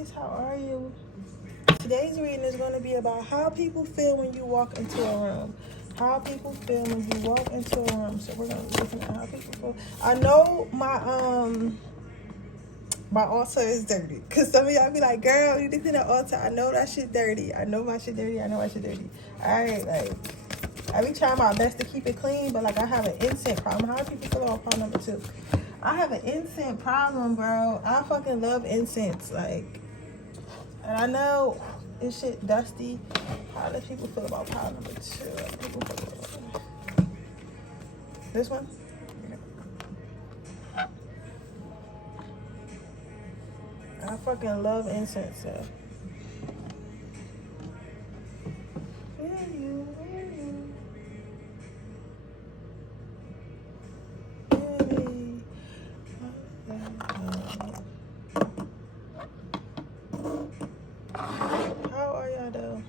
Ladies, how are you? Today's reading is going to be about how people feel when you walk into a room. How people feel when you walk into a room. So we're going to be looking at how people feel. I know my altar is dirty. Because some of y'all be like, girl, you did the altar. I know that shit dirty. I know my shit dirty. Alright, like, I be trying my best to keep it clean, but like I have an incense problem. How do people feel about problem number 2? I have an incense problem, bro. I fucking love incense. Like, and I know this shit dusty. How do people feel about pile number 2? People feel about this one? I fucking love incense, so. How are y'all though?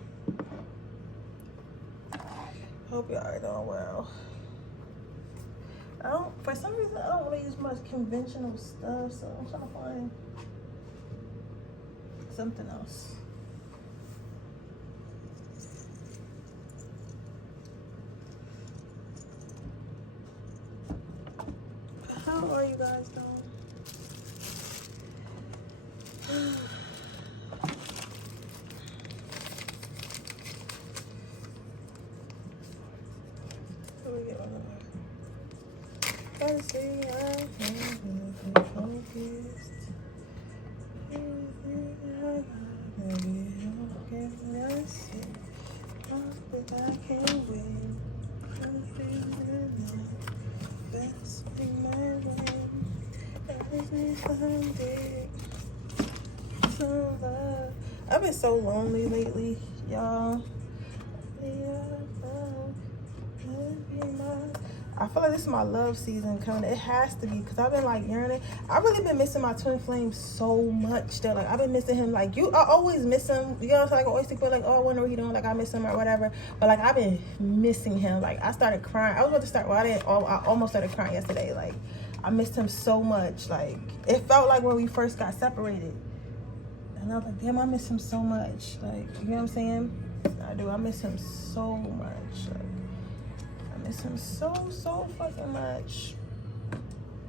Hope y'all are doing well. For some reason, I don't really use much conventional stuff, so I'm trying to find something else. How are you guys doing? Let me get one more. Let's see, I can be focused. Let's see. I can win. Best thing my way. Everything's someday. So love. I've been so lonely lately, y'all. I feel like this is my love season coming. It has to be, because I've been like yearning. I've really been missing my twin flame so much though. Like I've been missing him. Like I always miss him. You know what I'm saying? Like I always think about like, oh, I wonder what he doing. Like I miss him or whatever. But like I've been missing him. Like I started crying. I was about to start. Well, I almost started crying yesterday. Like I missed him so much. Like it felt like when we first got separated. And I was like, damn, I miss him so much. Like, you know what I'm saying? I do. I miss him so much. Like, I miss him so fucking much.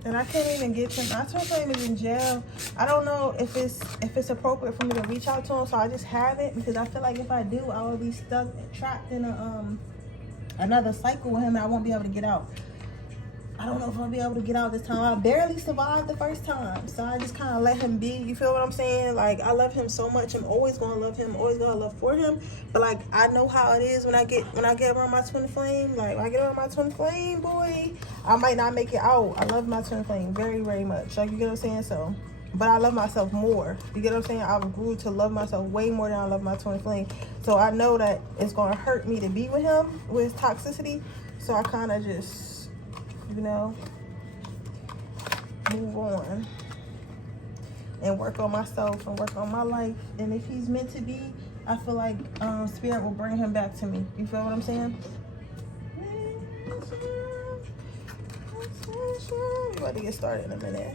And I can't even get him. I told him he's in jail. I don't know if it's appropriate for me to reach out to him, so I just haven't, because I feel like if I do, I will be stuck, trapped in another cycle with him, and I won't be able to get out. I don't know if I'll be able to get out this time. I barely survived the first time, so I just kind of let him be. You feel what I'm saying? Like, I love him so much. I'm always gonna love him. Always gonna love for him. But like, I know how it is when I get around my twin flame. Like, when I get around my twin flame, boy, I might not make it out. I love my twin flame very, very much. Like, you get what I'm saying? So, but I love myself more. You get what I'm saying? I've grew to love myself way more than I love my twin flame. So I know that it's gonna hurt me to be with him with his toxicity. So I kind of just, you know, move on and work on myself and work on my life. And if he's meant to be, I feel like spirit will bring him back to me. You feel what I'm saying? We're about to get started in a minute.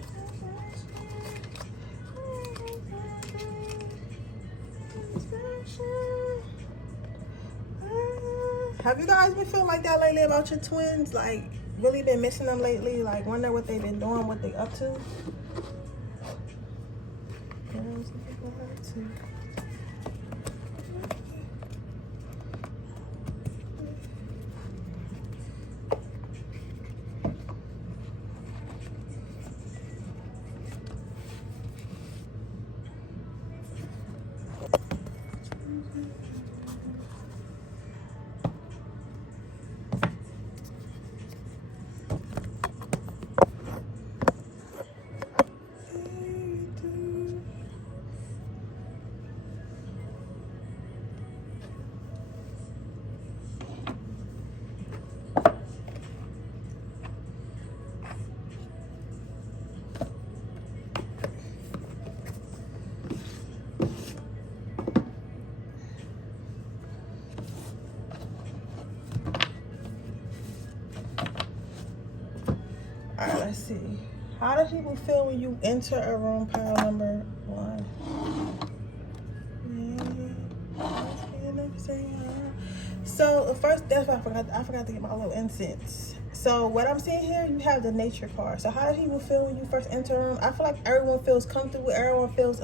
Have you guys been feeling like that lately about your twins? Like, really been missing them lately? Like, wonder what they've been doing, what they up to? All right, let's see. How do people feel when you enter a room? Pile number 1. So first, that's what I forgot to get my little incense. So what I'm seeing here, you have the nature card. So how do people feel when you first enter a room? I feel like everyone feels comfortable. Everyone feels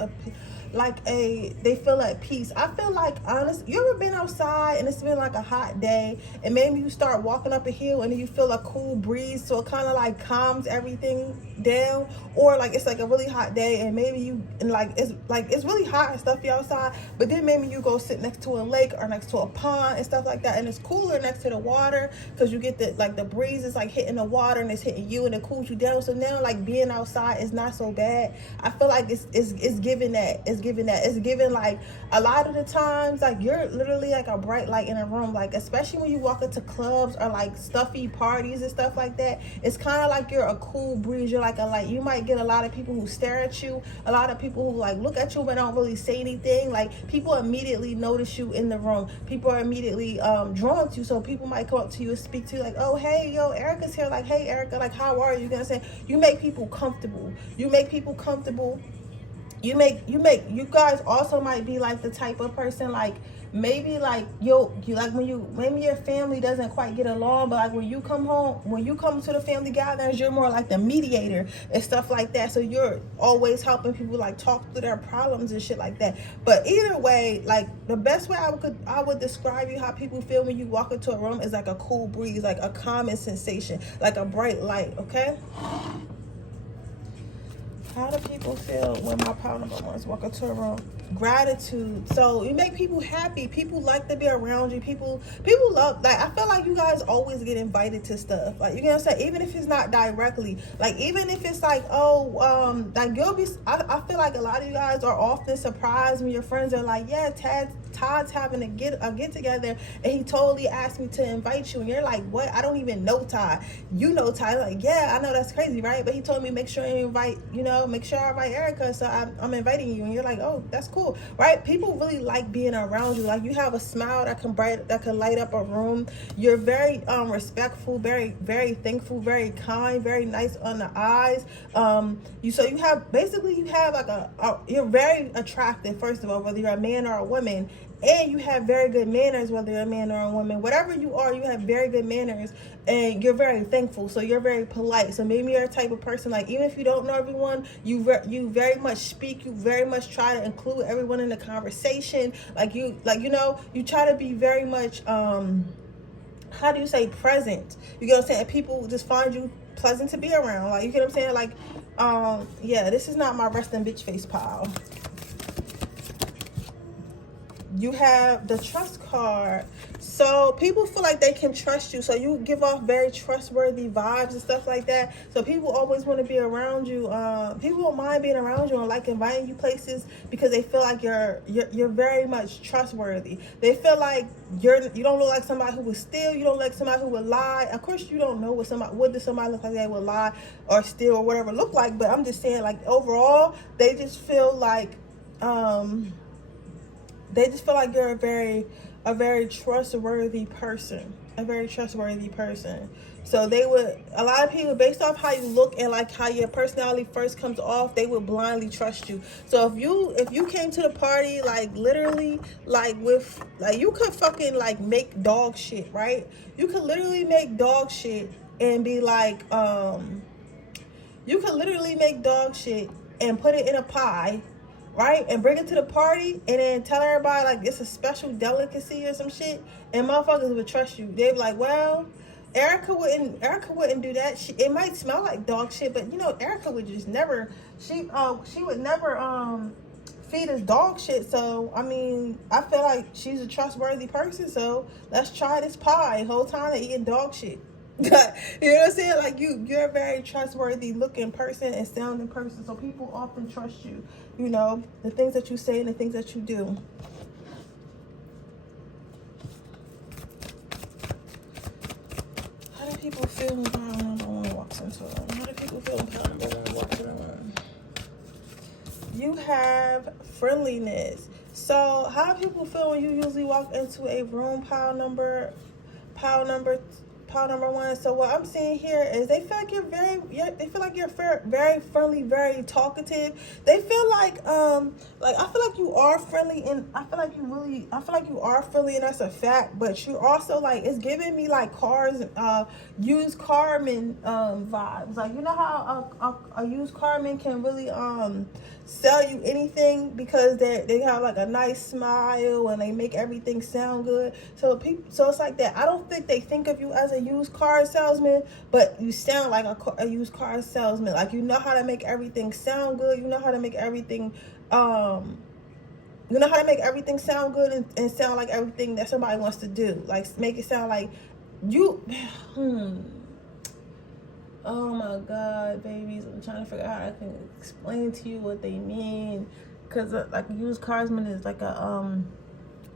they feel at peace. I feel like, honest, you ever been outside and it's been like a hot day and maybe you start walking up a hill and then you feel a cool breeze, so it kind of like calms everything down? Or like it's like a really hot day and maybe it's really hot and stuffy outside, but then maybe you go sit next to a lake or next to a pond and stuff like that, and it's cooler next to the water because you get the breeze is like hitting the water and it's hitting you and it cools you down. So now like being outside is not so bad. I feel like it's giving that. It's giving like a lot of the times like you're literally like a bright light in a room, like especially when you walk into clubs or like stuffy parties and stuff like that. It's kind of like you're a cool breeze. You're like a light. You might get a lot of people who stare at you, a lot of people who like look at you but don't really say anything. Like people immediately notice you in the room. People are immediately drawn to you. So people might come up to you and speak to you like, oh hey, yo, Erica's here. Like, hey Erica, like how are you? You gonna say you make people comfortable. You guys also might be like the type of person like maybe like you like maybe your family doesn't quite get along, but like when you come to the family gatherings, you're more like the mediator and stuff like that. So you're always helping people like talk through their problems and shit like that. But either way, like the best way I would describe you how people feel when you walk into a room is like a cool breeze, like a calming sensation, like a bright light. Okay. How do people feel when my power number ones walk into a room? Gratitude. So you make people happy. People like to be around you. People love, like I feel like you guys always get invited to stuff. Like, you know what I'm saying? Even if it's not directly. Like even if it's like, like you'll be, I feel like a lot of you guys are often surprised when your friends are like, yeah, Todd's having a get together and he totally asked me to invite you, and you're like, what? I don't even know Todd. You know Todd. Like, yeah, I know, that's crazy, right? But he told me make sure I invite Erica, so I'm inviting you, and you're like, oh, that's cool, right? People really like being around you. Like you have a smile that can light up a room. You're very respectful, very very thankful, very kind, very nice on the eyes. You have like you're very attractive, first of all, whether you're a man or a woman. And you have very good manners, whether you're a man or a woman. Whatever you are, you have very good manners, and you're very thankful. So you're very polite. So maybe you're a type of person, like even if you don't know everyone, you very much speak. You very much try to include everyone in the conversation. You try to be very much how do you say, present? You get what I'm saying? People just find you pleasant to be around. Like, you get what I'm saying? Like, yeah, this is not my resting bitch face pile. You have the trust card. So people feel like they can trust you. So you give off very trustworthy vibes and stuff like that. So people always want to be around you. People don't mind being around you and like inviting you places because they feel like you're very much trustworthy. They feel like you don't look like somebody who would steal. You don't look like somebody who would lie. Of course, you don't know what does somebody look like they would lie or steal or whatever look like. But I'm just saying, like, overall, they just feel like you're a very trustworthy person. So a lot of people, based off how you look and like how your personality first comes off, they would blindly trust you. So if you came to the party, like literally, like with, like you could fucking like make dog shit, right? You could literally make dog shit and be like, you could literally make dog shit and put it in a pie, right, and bring it to the party and then tell everybody like it's a special delicacy or some shit, and motherfuckers would trust you. They'd be like, well, Erica wouldn't do that. It might smell like dog shit, but Erica would just never, she would never feed us dog shit. So I mean, I feel like she's a trustworthy person, so let's try this pie. The whole time they're eating dog shit. You know what I'm saying? Like you're a very trustworthy looking person and sounding person, so people often trust you. The things that you say and the things that you do. How do people feel when power number one walks into a room? How do people feel when power number one walks into a room? You have friendliness. So how do people feel when you usually walk into a room? Power number pile number one. So what I'm seeing here is they feel like they feel like you're very friendly, very talkative. They feel like I feel like you are friendly, and I feel like you are friendly, and that's a fact. But you also like, it's giving me like cars, used carman vibes. Like, you know how a used carman can really sell you anything because they have like a nice smile and they make everything sound good. So it's like that. I don't think they think of you as a used car salesman, but you sound like a used car salesman. Like, you know how to make everything sound good. You know how to make everything sound good and sound like everything that somebody wants to do. Like, make it sound like you oh my God, babies, I'm trying to figure out how I can explain to you what they mean. Because like a used carsman is like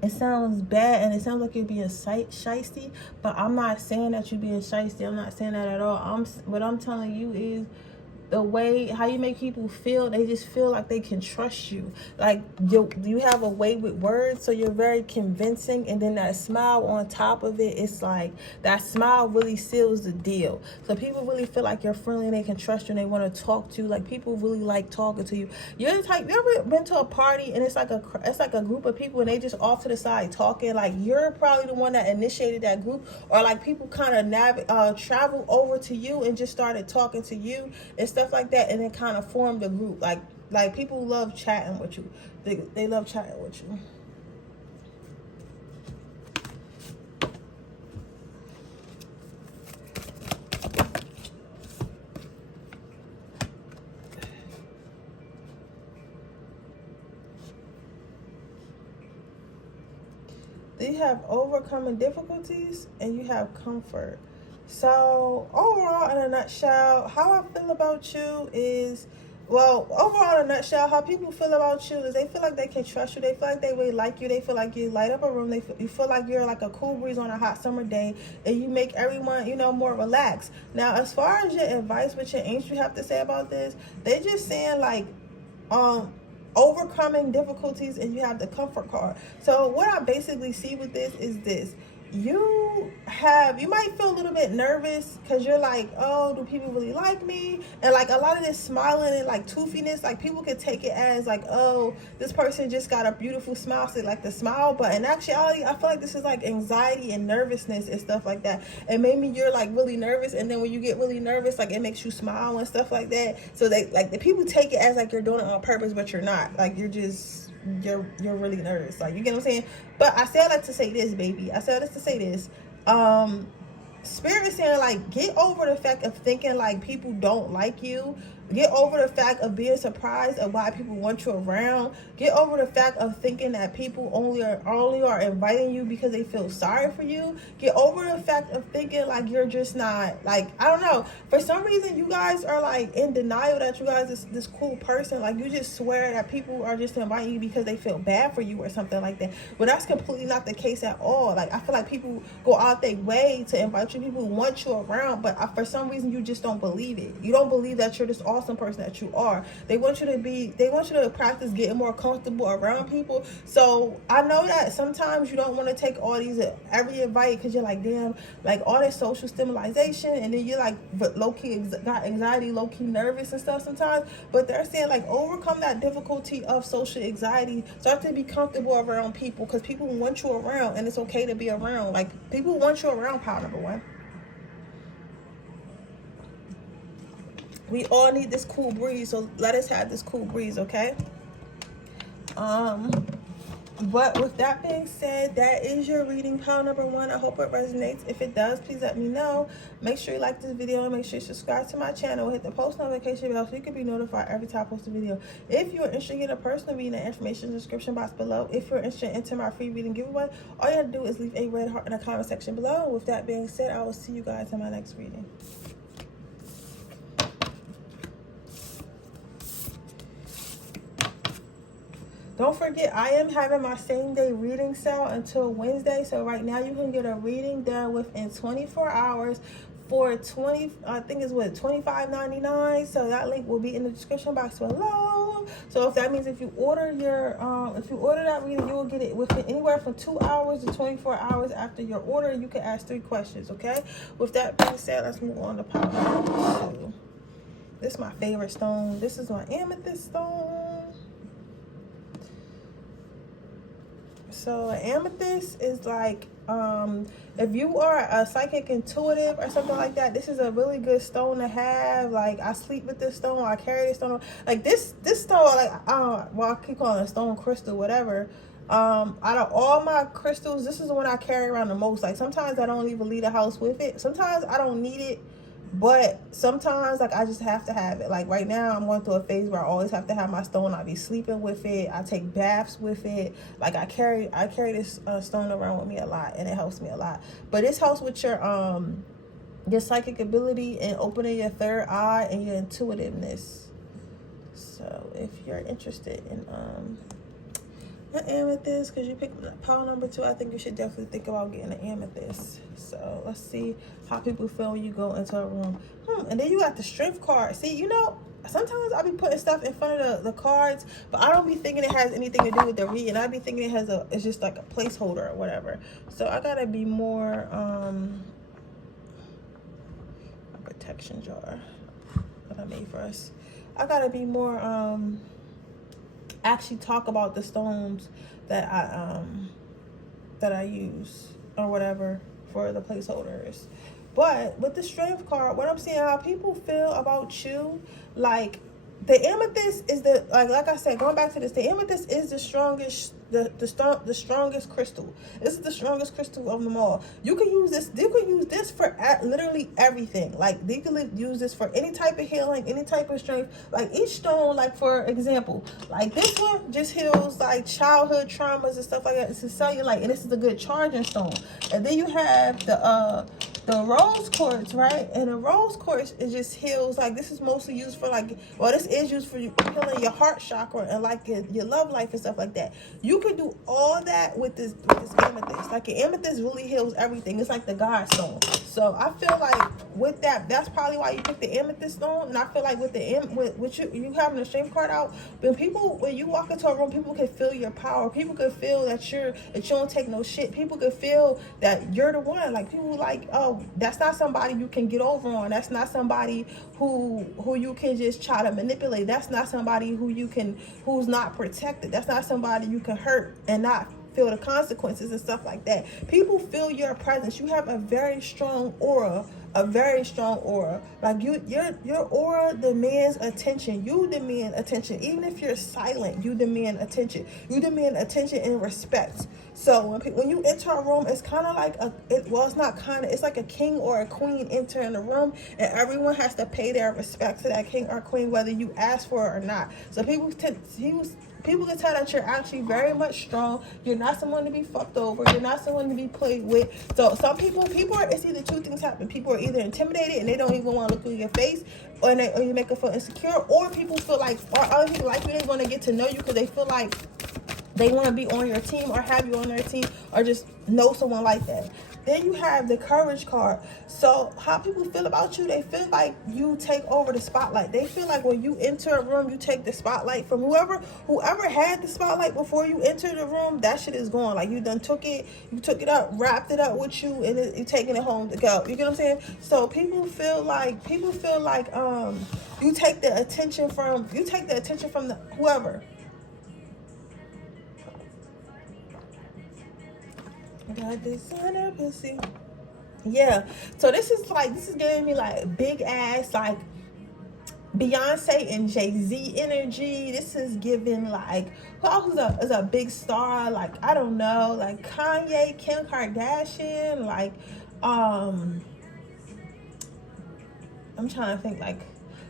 it sounds bad and it sounds like you're being shiesty, but I'm not saying that you're being shiesty. I'm not saying that at all. What I'm telling you is the way how you make people feel. They just feel like they can trust you. Like, you have a way with words, so you're very convincing, and then that smile on top of it, it's like that smile really seals the deal. So people really feel like you're friendly and they can trust you and they want to talk to you. Like, people really like talking to you. You're the type, you ever been to a party and it's like a group of people and they just off to the side talking? Like, you're probably the one that initiated that group, or like people kind of travel over to you and just started talking to you and stuff like that, and then kind of formed a group. Like people love chatting with you. They love chatting with you. You have overcoming difficulties and you have comfort. So overall, in a nutshell, how I feel about you is, overall, in a nutshell, how people feel about you is they feel like they can trust you. They feel like they really like you. They feel like you light up a room. You feel like you're like a cool breeze on a hot summer day, and you make everyone, more relaxed. Now, as far as your advice, what your angels have to say about this, they just saying like, overcoming difficulties, and you have the comfort card. So what I basically see with this is this: you might feel a little bit nervous because you're like, oh, do people really like me? And like a lot of this smiling and like toofiness, like people could take it as like, oh, this person just got a beautiful smile, so like the smile. But in actuality, I feel like this is like anxiety and nervousness and stuff like that. And maybe you're like really nervous, and then when you get really nervous, like it makes you smile and stuff like that. So they like the people take it as like you're doing it on purpose, but you're not. Like you're really nervous. Like, you get what I'm saying? But I say all that to say this, baby. I say all this to say this. Spirit is saying, like, get over the fact of thinking like people don't like you. Get over the fact of being surprised at why people want you around. Get over the fact of thinking that people only are inviting you because they feel sorry for you. Get over the fact of thinking like you're just not, like, I don't know. For some reason, you guys are like in denial that you guys is this cool person. Like, you just swear that people are just inviting you because they feel bad for you or something like that. But that's completely not the case at all. Like, I feel like people go out their way to invite you. People want you around, but for some reason, you just don't believe it. You don't believe that you're this awesome person that you are. They want you to practice getting more comfortable around people. So I know that sometimes you don't want to take all these every invite because you're like, damn, like all this social stimulation, and then you're like low-key got anxiety, low-key nervous and stuff sometimes. But they're saying like overcome that difficulty of social anxiety, start to be comfortable around people, because people want you around, and it's okay to be around. Like, people want you around, pile number one. We all need this cool breeze, so let us have this cool breeze, okay? But with that being said, that is your reading, pile number one. I hope it resonates. If it does, please let me know. Make sure you like this video and make sure you subscribe to my channel. Hit the post notification bell so you can be notified every time I post a video. If you're interested in a personal reading, the information in the description box below. If you're interested in entering my free reading giveaway, all you have to do is leave a red heart in the comment section below. With that being said, I will see you guys in my next reading. Don't forget, I am having my same day reading sale until Wednesday. So right now you can get a reading done within 24 hours for 20, I think it's what, $25.99. So that link will be in the description box below. So if that means if you order that reading, you will get it within anywhere from 2 hours to 24 hours after your order. You can ask 3 questions. Okay, with that being said, let's move on to power number 2. This is my favorite stone. This is my amethyst stone. So amethyst is like, if you are a psychic intuitive or something like that, this is a really good stone to have. Like, I sleep with this stone, I carry this stone. Like this stone, like, well, I keep calling it a stone crystal, whatever. Out of all my crystals, this is the one I carry around the most. Like, sometimes I don't even leave the house with it. Sometimes I don't need it, but sometimes, like, I just have to have it. Like right now, I'm going through a phase where I always have to have my stone. I be sleeping with it. I take baths with it. Like, I carry this stone around with me a lot, and it helps me a lot. But this helps with your psychic ability and opening your third eye and your intuitiveness. So if you're interested in an amethyst, because you picked power number 2, I think you should definitely think about getting an amethyst. So let's see how people feel when you go into a room. And then you got the strength card. See, you know, sometimes I be putting stuff in front of the cards, but I don't be thinking it has anything to do with the reading. I be thinking it's just like a placeholder or whatever. So I gotta be more protection jar that I made for us. I gotta be more actually talk about the stones that I use or whatever for the placeholders. But with the strength card, what I'm seeing, how people feel about you, like the amethyst is the, like I said, going back to this, the amethyst is the strongest, the strongest crystal. This is the strongest crystal of them all. You can use this. You can use this for literally everything. Like, you can use this for any type of healing, any type of strength. Like each stone, like for example, like this one just heals like childhood traumas and stuff like that. It's a cellulite, and this is a good charging stone. And then you have the rose quartz, right? And the rose quartz, it just heals, like, this is mostly used for, like, well, this is used for healing your heart chakra and like your love life and stuff like that. You can do all that with this amethyst. Like, an amethyst really heals everything. It's like the God stone. So I feel like with that, that's probably why you picked the amethyst stone. And I feel like with you having the strength card out, when you walk into a room, people can feel your power. People can feel that you don't take no shit. People can feel that you're the one. Like, people like, oh, that's not somebody you can get over on. That's not somebody who you can just try to manipulate. That's not somebody who's not protected. That's not somebody you can hurt and not feel the consequences and stuff like that. People feel your presence. You have a very strong aura. Like, your aura demands attention. You demand attention. Even if you're silent, you demand attention. You demand attention and respect. So when you enter a room, it's kind of like it's like a king or a queen entering the room, and everyone has to pay their respect to that king or queen, whether you ask for it or not. So people can tell that you're actually very much strong. You're not someone to be fucked over. You're not someone to be played with. So some people it's either two things happen. People are either intimidated and they don't even want to look at your face, or you make them feel insecure, or people feel like, or other people like you, they want to get to know you because they feel like they want to be on your team or have you on their team or just know someone like that. Then you have the courage card. So how people feel about you, they feel like you take over the spotlight. They feel like when you enter a room, you take the spotlight from whoever had the spotlight before you enter the room. That shit is gone. Like, you done took it up, wrapped it up with you, and you're taking it home to go. You get what I'm saying? So people feel like you take the attention from the whoever. Got designer pussy. Yeah. So this is giving me like big ass, like Beyonce and Jay-Z energy. This is giving like, who else is a big star? Like, I don't know, like Kanye, Kim Kardashian, like I'm trying to think, like,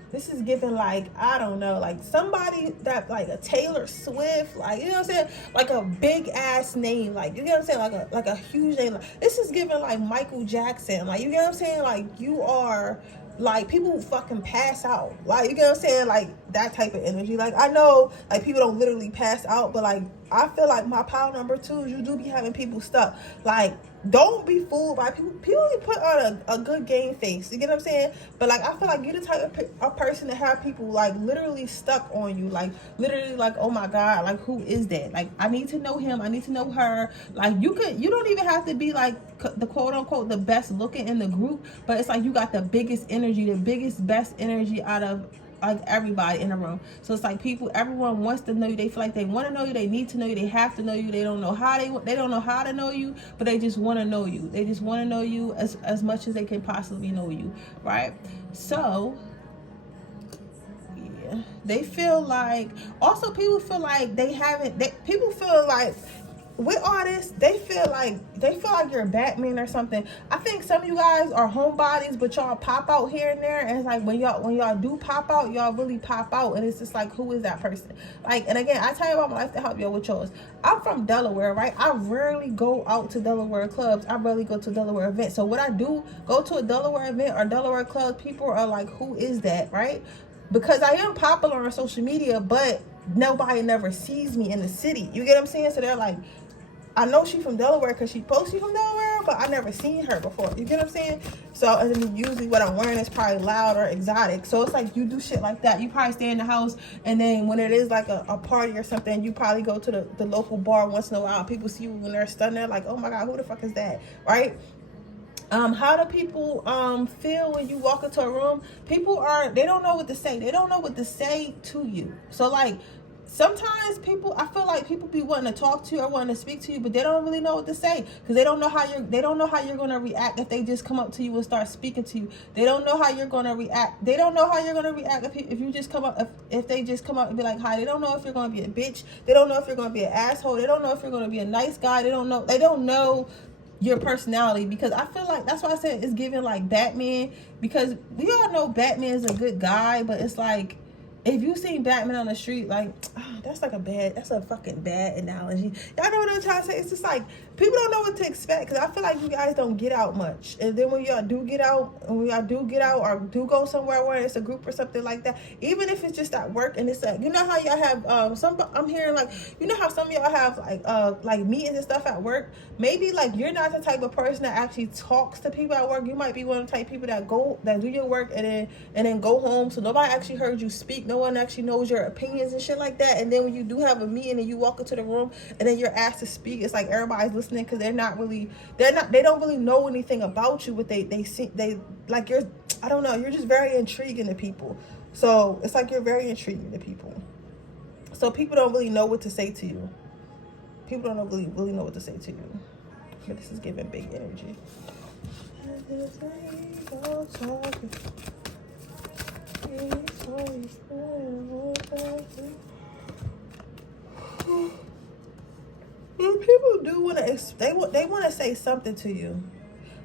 this is giving like, I don't know, like somebody that, like a Taylor Swift, like, you know what I'm saying, like a big ass name, like, you know what I'm saying, like a huge name. Like, this is giving like Michael Jackson, like, you know what I'm saying, like, you are like, people who fucking pass out, like, you know what I'm saying, like that type of energy. Like, I know like people don't literally pass out, but like I feel like my power number 2 is you do be having people stuck. Like, don't be fooled by people. People put on a good game face. You get what I'm saying? But like, I feel like you're the type of person to have people like literally stuck on you. Like literally, like, oh my God, like who is that? Like, I need to know him. I need to know her. Like you don't even have to be like the quote unquote the best looking in the group, but it's like you got the biggest energy, the biggest best energy out of like everybody in the room. So it's like everyone wants to know you. They feel like they want to know you. They need to know you. They have to know you. They don't know how they don't know how to know you, but they just want to know you. They just want to know you as much as they can possibly know you, right? So yeah, they feel like, also people feel like people feel like with all this, they feel like you're Batman or something. I think some of you guys are homebodies, but y'all pop out here and there, and it's like when y'all do pop out, y'all really pop out, and it's just like, who is that person? Like, and again, I tell you about my life to help y'all with yours. I'm from Delaware, right? I rarely go out to Delaware clubs. I rarely go to Delaware events. So when I do go to a Delaware event or Delaware club, people are like, who is that, right? Because I am popular on social media, but nobody never sees me in the city. You get what I'm saying? So they're like, I know she from Delaware because she posted from Delaware, but I never seen her before. You get what I'm saying? So, and then usually what I'm wearing is probably loud or exotic. So it's like you do shit like that. You probably stay in the house, and then when it is like a party or something, you probably go to the local bar once in a while. People see you when they're stunned. They're like, oh my God, who the fuck is that? Right? How do people feel when you walk into a room? They don't know what to say. They don't know what to say to you. So like, sometimes I feel like people be wanting to talk to you or wanting to speak to you, but they don't really know what to say because they don't know how you're going to react if they just come up to you and start speaking to you. They don't know how you're going to react. They don't know how you're going to react if you just come up, if they just come up and be like, hi. They don't know if you're going to be a bitch. They don't know if you're going to be an asshole. They don't know if you're going to be a nice guy. They don't know your personality, because I feel like that's why I said it's giving like Batman, because we all know Batman is a good guy, but it's like, if you seen Batman on the street, like, that's a fucking bad analogy. Y'all know what I'm trying to say? It's just like, people don't know what to expect, because I feel like you guys don't get out much. And then when y'all do get out, or do go somewhere where it's a group or something like that, even if it's just at work, and it's like, you know how y'all have, I'm hearing like, you know how some of y'all have like meetings and stuff at work? Maybe like you're not the type of person that actually talks to people at work. You might be one of the type of people that do your work and then go home, so nobody actually heard you speak. No one actually knows your opinions and shit like that. And then when you do have a meeting and you walk into the room and then you're asked to speak, it's like everybody's listening because they don't really know anything about you, but they like, I don't know, you're just very intriguing to people. So it's like you're very intriguing to people. So people don't really know what to say to you. People don't really know what to say to you. But this is giving big energy. People do want to, they want to say something to you.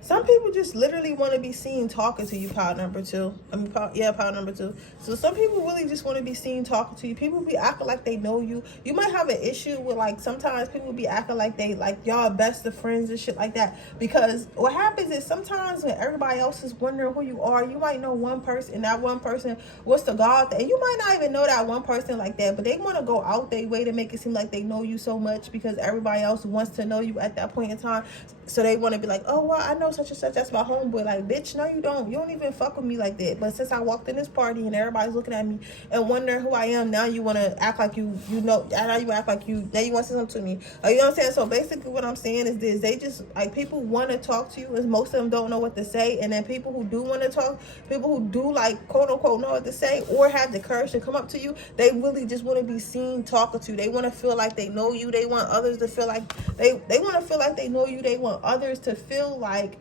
Some people just literally want to be seen talking to you, pile number two. Pile number two. So some people really just want to be seen talking to you. People be acting like they know you. You might have an issue with, like, sometimes people be acting like y'all best of friends and shit like that. Because what happens is sometimes when everybody else is wondering who you are, you might know one person, and that one person wants to go out there. And you might not even know that one person like that, but they want to go out their way to make it seem like they know you so much because everybody else wants to know you at that point in time. So they want to be like, oh, well, I know such and such, that's my homeboy. Like, bitch, no, you don't even fuck with me like that. But since I walked in this party and everybody's looking at me and wondering who I am, now you want to act like you know, now you act like now you want to say something to me. You know what I'm saying? So basically what I'm saying is this: they just, like, people want to talk to you, and most of them don't know what to say. And then people who do want to talk, people who do, like, quote unquote know what to say or have the courage to come up to you, they really just want to be seen talking to you. They want to feel like they know you. They want others to feel like they want to feel like they know you. They want others to feel like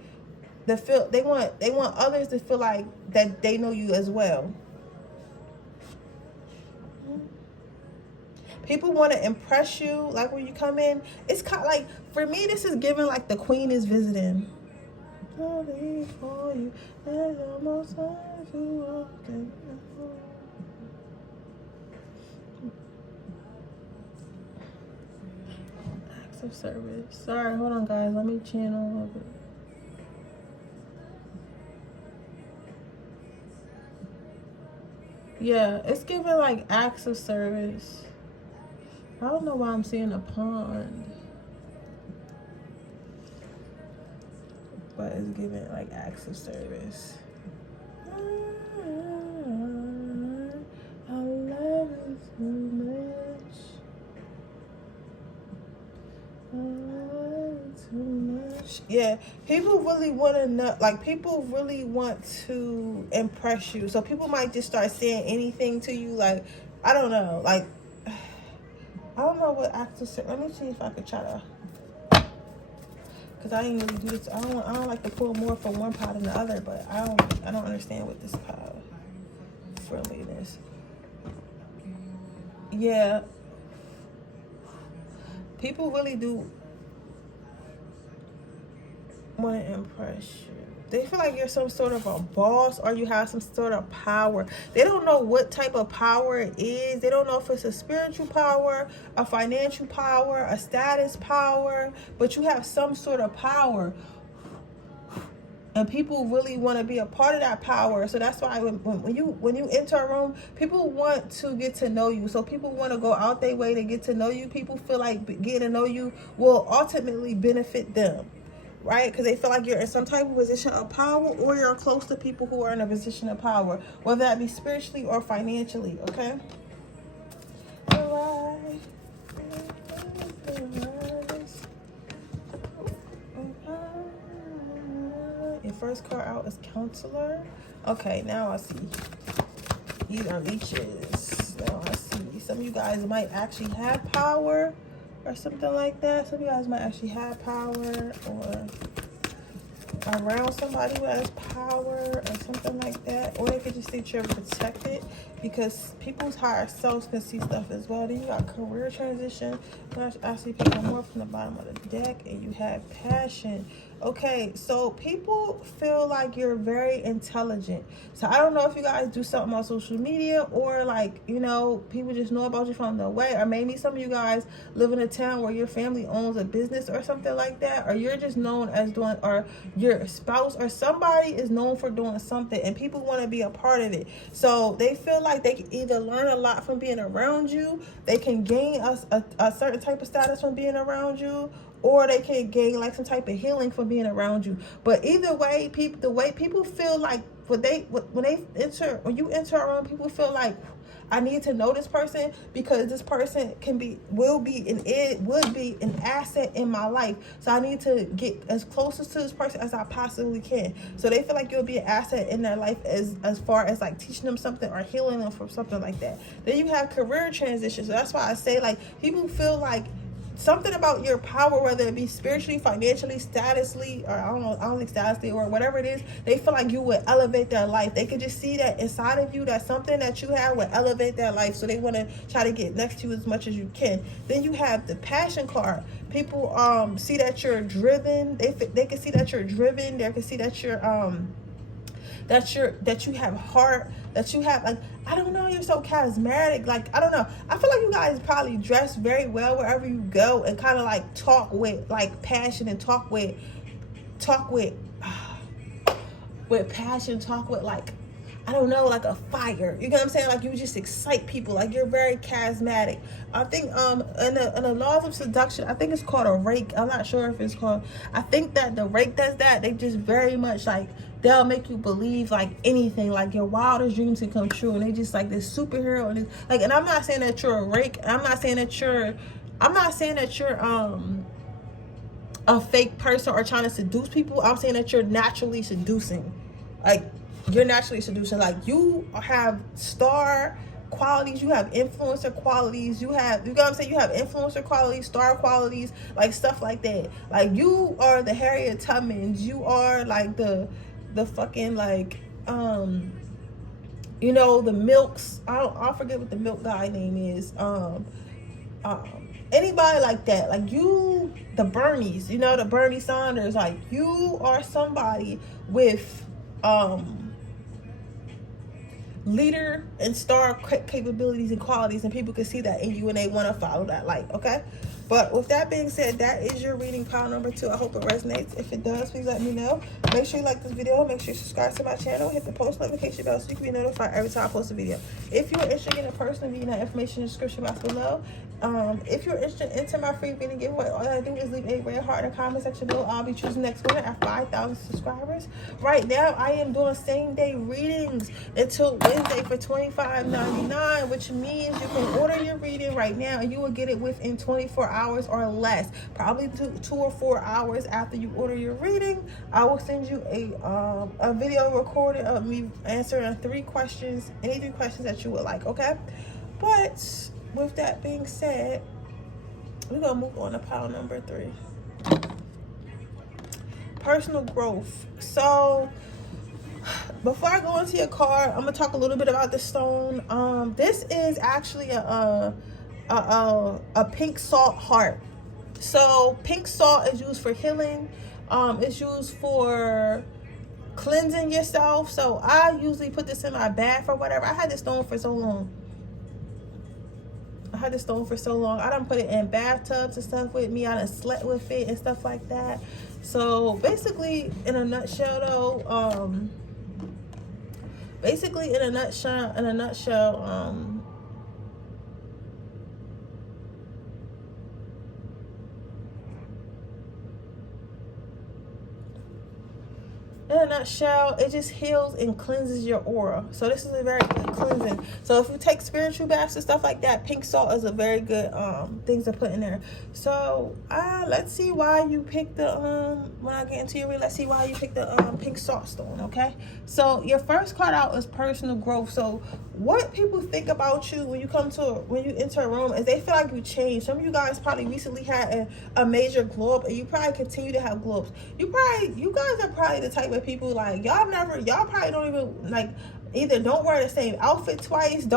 they want others to feel like that they know you as well. People want to impress you, like, when you come in. It's kind of like, for me, this is giving like the queen is visiting. Acts of service. Sorry, hold on, guys. Let me channel a little bit. Yeah, it's giving like acts of service. I don't know why I'm seeing a pond. but it's giving like acts of service. I love it too much. I love it too much. Yeah, people really want to know, like people really want to impress you. So people might just start saying anything to you. Like, I don't know, like, I don't know what acts of service. Let me see if I could try to. Cause I didn't really do this. I don't like to pull more from one pot than the other, but I don't understand what this pot friendliness. Yeah, people really do want to impress you. They feel like you're some sort of a boss or you have some sort of power. They don't know what type of power it is. They don't know if it's a spiritual power, a financial power, a status power, but you have some sort of power. And people really want to be a part of that power. So that's why when you enter a room, people want to get to know you. So people want to go out their way to get to know you. People feel like getting to know you will ultimately benefit them. Right? Because they feel like you're in some type of position of power, or you're close to people who are in a position of power, whether that be spiritually or financially. Okay? All right. Your first card out is Counselor. Okay, now I see. These are leeches. Now I see. Some of you guys might actually have power or something like that. Some of you guys might actually have power or around somebody who has power or something like that. Or they could just think you're protected, because people's higher selves can see stuff as well. Then you got career transition. I see people more from the bottom of the deck, and you have passion. Okay, so people feel like you're very intelligent. So I don't know if you guys do something on social media, or like, you know, people just know about you from the way, or maybe some of you guys live in a town where your family owns a business or something like that, or you're just known as doing, or your spouse or somebody is known for doing something, and people want to be a part of it. So they feel like they can either learn a lot from being around you, they can gain a certain type of status from being around you, or they can gain like some type of healing from being around you. But either way, the way people feel like when you enter a room, people feel like, I need to know this person because this person would be an asset in my life. So I need to get as closest to this person as I possibly can. So they feel like you'll be an asset in their life as far as like teaching them something or healing them from something like that. Then you have career transitions. So that's why I say, like, people feel like something about your power, whether it be spiritually, financially, statusly, or I don't think statusly, or whatever it is, they feel like you would elevate their life. They could just see that inside of you, that something that you have would elevate their life. So they want to try to get next to you as much as you can. Then you have the passion card. People see that you're driven. They can see that you're driven. They can see that you're that you have heart, that you have, like, I don't know, you're so charismatic. Like, I don't know, I feel like you guys probably dress very well wherever you go, and kind of like talk with like passion, and talk with passion, talk with like, I don't know, like a fire. You know what I'm saying? Like, you just excite people. Like, you're very charismatic. I think in the laws of seduction, I think it's called a rake. I'm not sure if it's called. I think that the rake does that. They just very much like, they'll make you believe like anything, like your wildest dreams can come true, and they just like this superhero, and it's like, and I'm not saying that you're a rake. I'm not saying that you're a fake person or trying to seduce people. I'm saying that you're naturally seducing. Like, you're naturally seducing. Like, you have star qualities, you have influencer qualities, you know what I'm saying? You have influencer qualities, star qualities, like stuff like that. Like, you are the Harriet Tubmans. You are like the fucking, like, you know, the Milks. I forget what the Milk guy name is. Anybody like that, like you, the Bernies, you know, the Bernie Sanders. Like, you are somebody with leader and star capabilities and qualities, and people can see that in you, and they want to follow that light. Okay, but with that being said, that is your reading pile number 2. I hope it resonates. If it does, please let me know. Make sure you like this video, make sure you subscribe to my channel, hit the post notification bell so you can be notified every time I post a video. If you're interested in a person, reading that information in the description box below. If you're interested, enter my free reading giveaway. All I do is leave a red heart in the comment section below. I'll be choosing next winner at 5,000 subscribers. Right now, I am doing same day readings until Wednesday for $25.99, which means you can order your reading right now and you will get it within 24 hours or less. Probably 2 or 4 hours after you order your reading, I will send you a video recording of me answering any 3 questions that you would like, okay? But with that being said, we're gonna move on to pile number 3. Personal growth. So before I go into your card, I'm gonna talk a little bit about the stone. This is actually a pink salt heart. So pink salt is used for healing. It's used for cleansing yourself. So I usually put this in my bath or whatever. I had this stone for so long. I done put it in bathtubs and stuff with me. I done slept with it and stuff like that. So basically, in a nutshell, though, it just heals and cleanses your aura. So this is a very good cleansing. So if you take spiritual baths and stuff like that, pink salt is a very good things to put in there. So let's see why you picked the when I get into your read, let's see why you picked the pink salt stone. Okay, so your first card out is personal growth. So what people think about you when you enter a room is they feel like you changed. Some of you guys probably recently had a major glow up, and you probably continue to have glow ups. You guys are probably the type of people like y'all probably don't even like either don't wear the same outfit twice,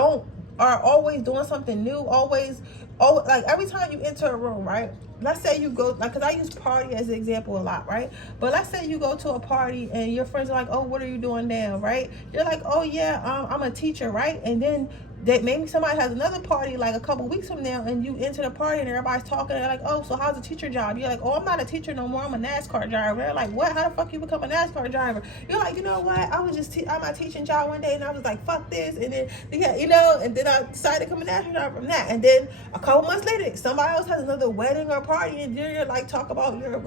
are always doing something new, always like every time you enter a room, right? Let's say you go, like, because I use party as an example a lot, right? But let's say you go to a party and your friends are like, oh, what are you doing now, right? You're like, oh yeah, I'm a teacher, right? And then maybe somebody has another party like a couple weeks from now, and you enter the party and everybody's talking, and they're like, oh, so how's the teacher job? You're like, oh, I'm not a teacher no more, I'm a NASCAR driver. They're like, what? How the fuck you become a NASCAR driver? You're like, you know what, I was just at my teaching job one day and I was like, fuck this, and then and then I decided to become a NASCAR driver from that. And then a couple months later, somebody else has another wedding or party, and you're like, talk about you're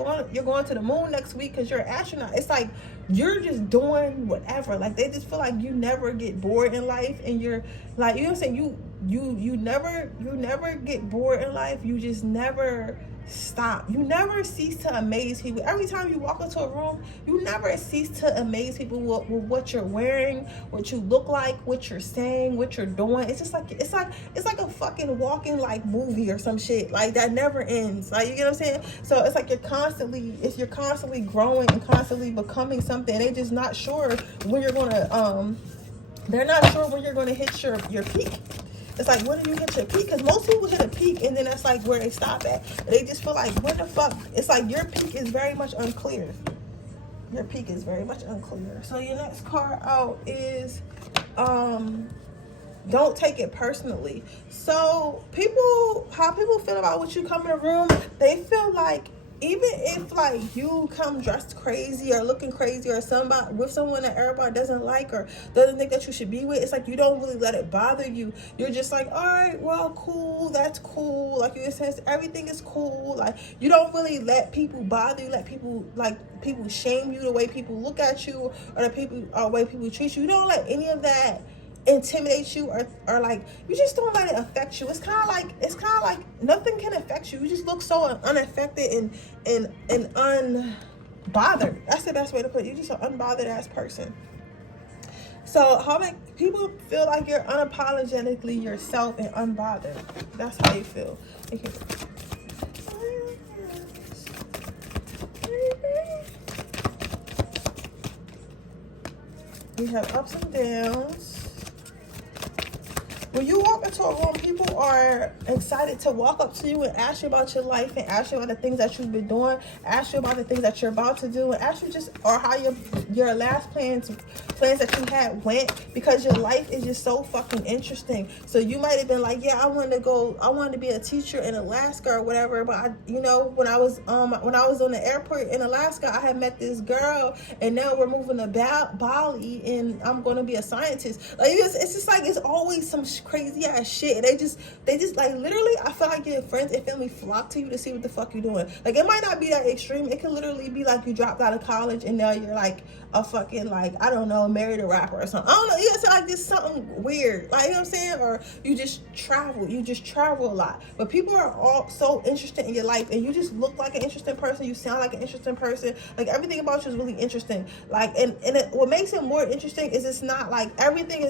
going to the moon next week because you're an astronaut. It's like you're just doing whatever. Like they just feel like you never get bored in life, and you're like, you know what I'm saying, you never get bored in life. You just never stop. You never cease to amaze people. Every time you walk into a room, you never cease to amaze people with what you're wearing, what you look like, what you're saying, what you're doing. It's just like it's like a fucking walking like movie or some shit like that never ends. Like, you get what I'm saying? So it's like you're constantly growing and constantly becoming something. They're just not sure when you're gonna they're not sure when you're gonna hit your peak. It's like, when do you hit your peak? Because most people hit a peak and then that's like where they stop at. They just feel like, what the fuck? It's like your peak is very much unclear. So your next card out is don't take it personally. So how people feel about what you come in a room, they feel like even if like you come dressed crazy or looking crazy or with someone that everybody doesn't like or doesn't think that you should be with, it's like you don't really let it bother you. You're just like, all right, well, cool, that's cool. Like, you sense everything is cool. Like, you don't really let people bother you, let people shame you, the way people look at you or the way people treat you. You don't let any of that intimidate you or like, you just don't let it affect you. It's kind of like nothing can affect you. You just look so unaffected and unbothered. That's the best way to put it. You're just an unbothered ass person. So how many people feel like you're unapologetically yourself and unbothered? That's how you feel. Okay. We have ups and downs. When you walk into a room, people are excited to walk up to you and ask you about your life and ask you about the things that you've been doing, ask you about the things that you're about to do, and ask you or how your last plans that you had went, because your life is just so fucking interesting. So you might have been like, yeah, I wanted to be a teacher in Alaska or whatever, but when I was on the airport in Alaska, I had met this girl, and now we're moving to Bali, and I'm going to be a scientist. Like, it's just like, it's always some crazy ass shit, and they just like literally, I feel like your friends and family flock to you to see what the fuck you're doing. Like, it might not be that extreme. It could literally be like you dropped out of college and now you're like a fucking, like, I don't know, married a rapper or something. I don't know. You know, so like just something weird. Like, you know what I'm saying? Or you just travel. You just travel a lot. But people are all so interested in your life, and you just look like an interesting person. You sound like an interesting person. Like, everything about you is really interesting. Like, and what makes it more interesting is it's not like everything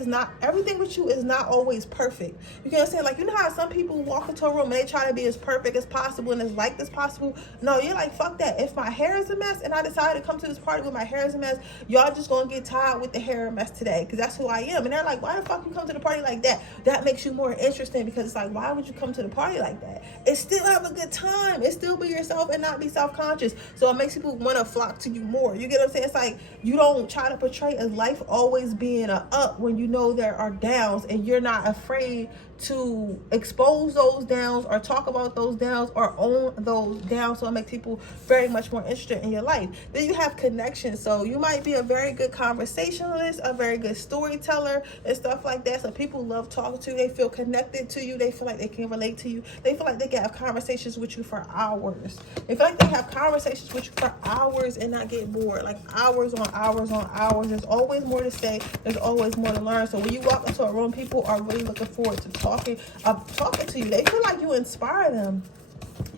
with you is not always perfect. You can understand? Like, you know how some people walk into a room and they try to be as perfect as possible and as liked as possible? No, you're like, fuck that. If my hair is a mess and I decide to come to this party with my hair is a mess, y'all just gonna get tired with the hair mess today, because that's who I am. And they're like, why the fuck you come to the party like that? That makes you more interesting, because it's like, why would you come to the party like that? And still have a good time and still be yourself and not be self-conscious. So it makes people want to flock to you more. You get what I'm saying? It's like, you don't try to portray as life always being a up when you know there are downs, and you're not afraid to expose those downs or talk about those downs or own those downs. So it makes people very much more interested in your life. Then you have connections. So you might be a very good conversationalist, a very good storyteller and stuff like that. So people love talking to you. They feel connected to you. They feel like they can relate to you. They feel like they can have conversations with you for hours. They feel like they have conversations with you for hours and not get bored. Like hours on hours on hours. There's always more to say. There's always more to learn. So when you walk into a room, people are really looking forward to talking to you. They feel like you inspire them.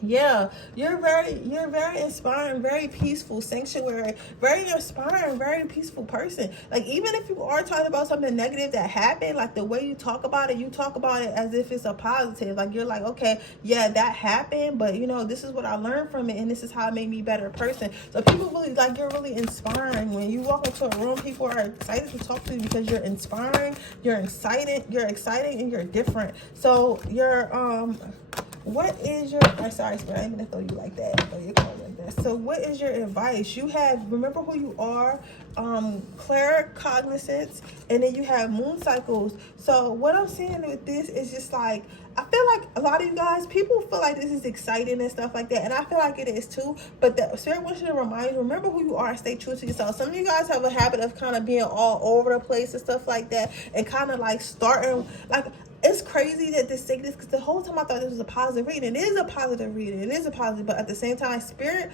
Yeah, you're very inspiring, very peaceful, sanctuary, very inspiring, very peaceful person. Like, even if you are talking about something negative that happened, like the way you talk about it, you talk about it as if it's a positive. Like, you're like, okay, yeah, that happened, but you know, this is what I learned from it, and this is how it made me a better person. So people really, like, you're really inspiring. When you walk into a room, people are excited to talk to you because you're inspiring, you're exciting, and you're different. So you're what is your, I'm sorry, Spirit, I didn't mean to throw you like that. So what is your advice? You have, remember who you are, claircognizance, and then you have moon cycles. So what I'm saying with this is just like, I feel like a lot of you guys, people feel like this is exciting and stuff like that, and I feel like it is too, but the Spirit wants you to remind you, remember who you are and stay true to yourself. Some of you guys have a habit of kind of being all over the place and stuff like that, and kind of like starting, like, it's crazy that this thing, because the whole time I thought this was a positive reading. It is a positive reading. It is a positive, but at the same time, Spirit,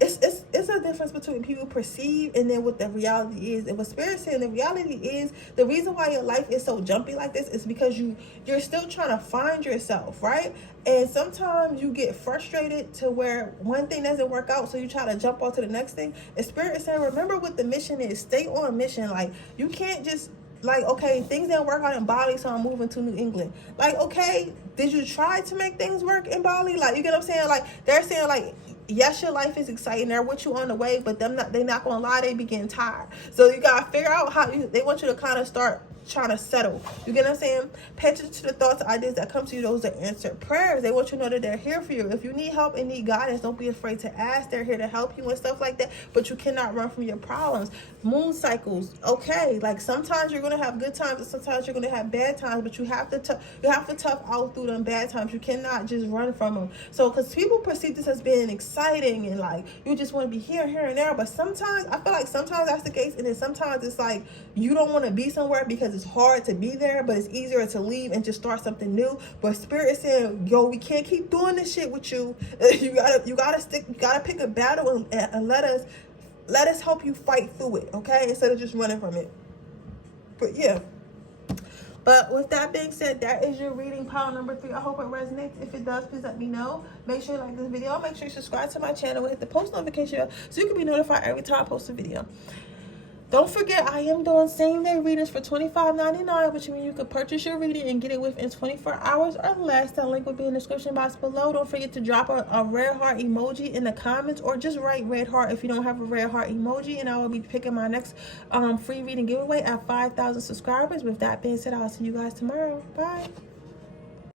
it's a difference between people perceive and then what the reality is. And what Spirit's saying, the reality is, the reason why your life is so jumpy like this is because you're still trying to find yourself, right? And sometimes you get frustrated to where one thing doesn't work out, so you try to jump on to the next thing. And Spirit is saying, remember what the mission is. Stay on mission. Like, you can't just, like, okay, things didn't work out in Bali, so I'm moving to New England. Like, okay, did you try to make things work in Bali? Like, you get what I'm saying? Like, they're saying, like, yes, your life is exciting. They're with you on the way, but they're not gonna lie, they be getting tired. So you gotta figure out how they want you to kind of start trying to settle. You get what I'm saying? Pay attention to the thoughts, ideas that come to you. Those are answered prayers. They want you to know that they're here for you. If you need help and need guidance, don't be afraid to ask. They're here to help you and stuff like that, but you cannot run from your problems. Moon cycles, okay, like sometimes you're gonna have good times and sometimes you're gonna have bad times, but you have to tough out through them bad times. You cannot just run from them. So because people perceive this as being exciting and like you just want to be here and there, but sometimes I feel like sometimes that's the case, and then sometimes it's like you don't want to be somewhere because it's hard to be there, but it's easier to leave and just start something new. But Spirit is saying, yo, we can't keep doing this shit with you. You gotta pick a battle and let us help you fight through it, okay? Instead of just running from it. But yeah. But with that being said, that is your reading pile number 3. I hope it resonates. If it does, please let me know. Make sure you like this video. Make sure you subscribe to my channel and hit the post notification bell so you can be notified every time I post a video. Don't forget, I am doing same-day readings for $25.99, which means you can purchase your reading and get it within 24 hours or less. That link will be in the description box below. Don't forget to drop a red heart emoji in the comments, or just write red heart if you don't have a red heart emoji, and I will be picking my next free reading giveaway at 5,000 subscribers. With that being said, I'll see you guys tomorrow. Bye.